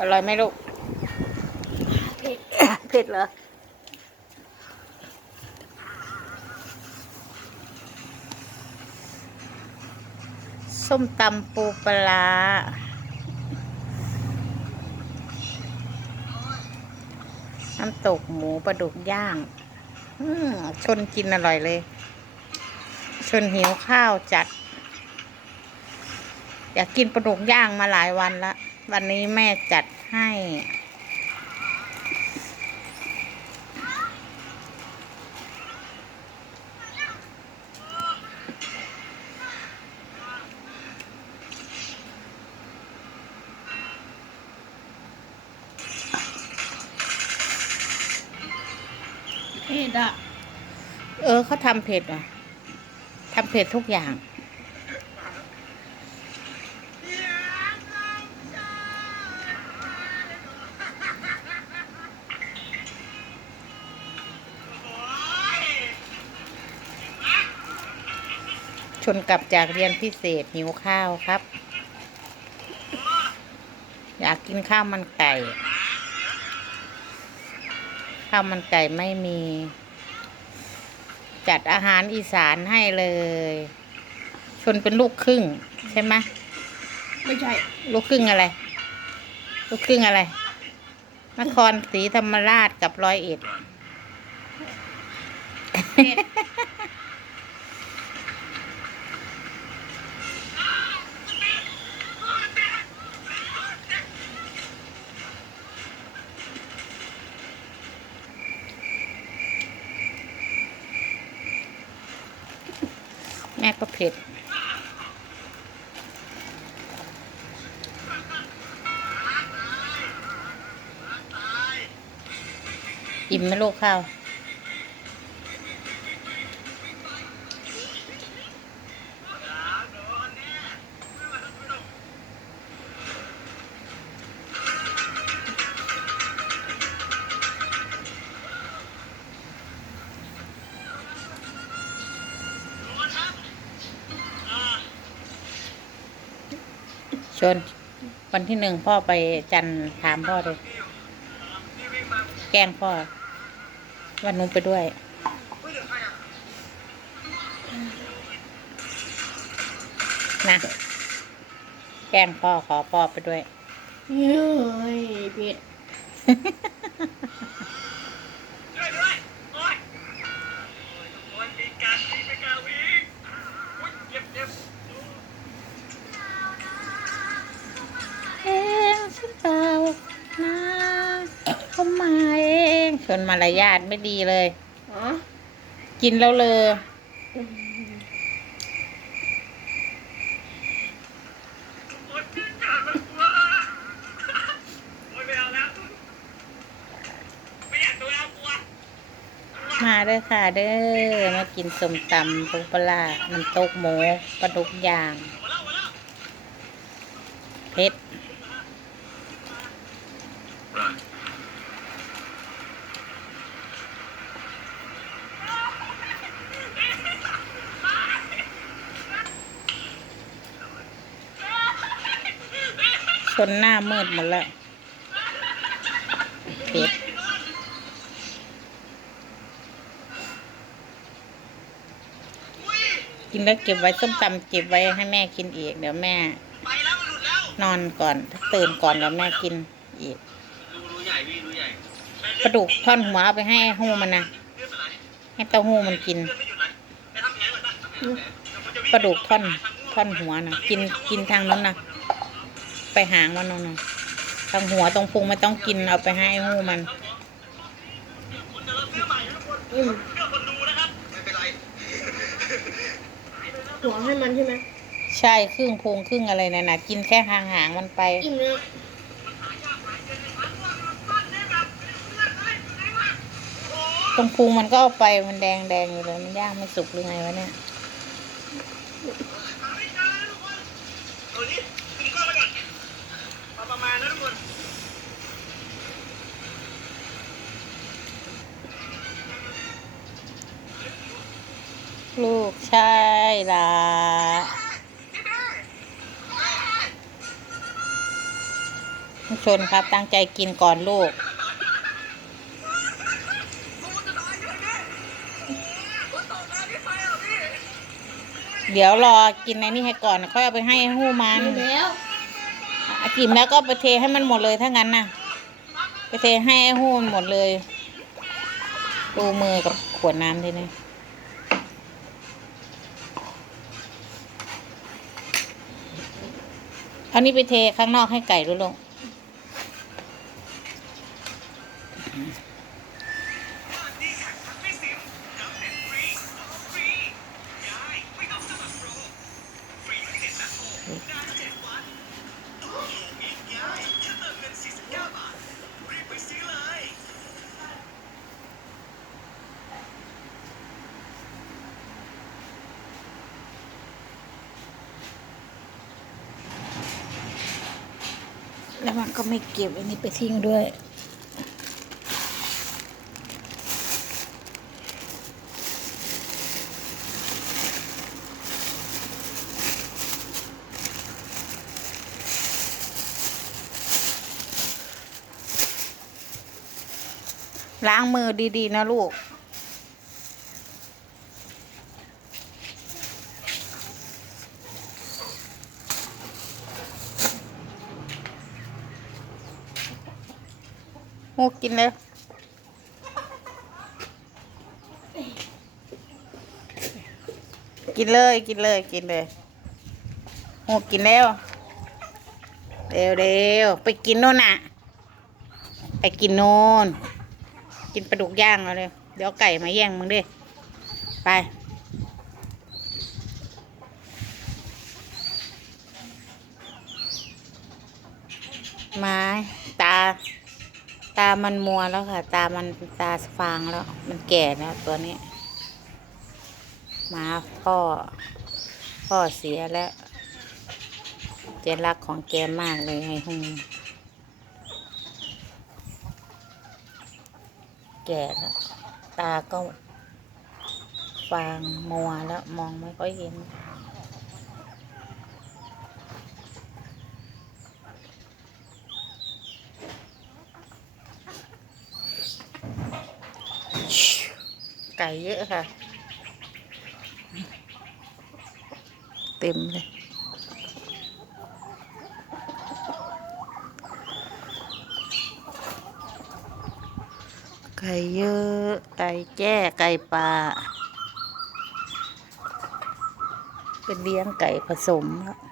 อร่อยไหมลูก เผ็ด เผ็ดเหรอ ส้มตำปูปลาร้าน้ำตกหมูปลาดุกย่างอืมชนกินอร่อยเลย ชนหิวข้าวจัด อยากกินปลาดุกย่างมาหลายวันละ วันนี้แม่จัดให้ เผ็ดอะ เออเขาทำเผ็ดอะทำเผ็ดทุกอย่าง นกลับจากเรียนพิเศษหิวข้าวครับ อยากกินข้าวมันไก่ ข้าวมันไก่ไม่มี จัดอาหารอีสานให้เลย ชนเป็นลูกครึ่ง ใช่ไหมไม่ใช่ ลูกครึ่งอะไร ลูกครึ่งอะไร นครศรีธรรมราชกับร้อยเอ็ด เผ็ด แม่ก็เผ็ด อิ่มไหมลูกข้าว ชวนวันที่หนึ่งพ่อไปจันถามพ่อเลยแกล้งพ่อวันนุ้งไปด้วยนะแกล้งพ่อขอพ่อไปด้วยเฮ้ยเผ็ด องชวนมารยาทไม่ดีเลย อ๋อกินแล้วเลยโอ๊ยตีกันมันกลัวโอ๊ยไม่เอาแล้วไม่อยากดูแล้วกลัวมาเด้อค่ะเด้อมากินสมตำปูปลาร้าน้ำตกหมูปลาดุกย่างมาแล้วมาแล้วเผ็ด นหน้ามืดหมดแล้วเผ็ดกินแล้วเก็บไว้ส้มตำเก็บไว้ให้แม่กินอีก เดี๋ยวแม่ นอนก่อนถ้าตื่นก่อนเดี๋ยวแม่กินอีกรูรูใหญ่พี่รูใหญ่ปลาดุกท่อนหัวเอาไปให้หูมันนะให้เต้าหู้มันกินปทำแผลก่อนนะทำแผลแผลปลาดุกท่อนท่อนหัวนะกินกินทางนั้นนะ ไปหางมันนนะทางหัวตรงพุงไม่ต้องกินเอาไปให้หูมันคุณจะเริ่มซื้อใหม่นะทุกคนอืมเพื่อคนดูนะครับไม่เป็นไรหัวให้มันใช่ไหมใช่ครึ่งพุงครึ่งอะไรนั่นนะกินแค่หางหางๆมันไปอิ่มแล้วตรงพุงมันก็เอาไปมันแดงแดงอยู่เลยมันย่างไม่สุกหรือไงวะเนี่ย เอาดิขึ้นกล้องไปก่อนเอาประมาณนั้นทุกคน ลูกใช่ละชนครับตั้งใจกินก่อนลูก เดี๋ยวรอกินในนี่ให้ก่อน ค่อยเอาไปให้หู้มันกินแล้วอะกินแล้วก็ไปเทให้มันหมดเลยถ้างั้นนะไปเทให้ไอ้หู้มันหมดเลย ดูมือกับขวดน้ำทีนี้ เอานี่ไปเทข้างนอกให้ไก่รู้ลง มันก็ไม่เก็บอันนี้ไปทิ้งด้วยล้างมือดี ๆ นะลูก งูกินเลยกินเลยกินเลยกินเลยงูกินแล้วเร็วเร็วไปกินโน่นน่ะ ไปกินโน่นกินปลาดุกย่างเอาเลยเดี๋ยวไก่มาแย่งมึงดิไปไม้ตาตาามันมัวแล้วค่ะ ตามันตาฟางแล้ว มันแก่แล้วตัวนี้หมาพ่อพ่อเสียแล้วเจรักของแกมากเลยไอ้หุงแก่แล้วตาก็ฟางมัวแล้วมองไม่ค่อยเห็น ไก่เยอะค่ะ เต็มเลย ไก่เยอะ ไก่แจ้ไก่ป่า เป็นเลี้ยงไก่ผสมครับ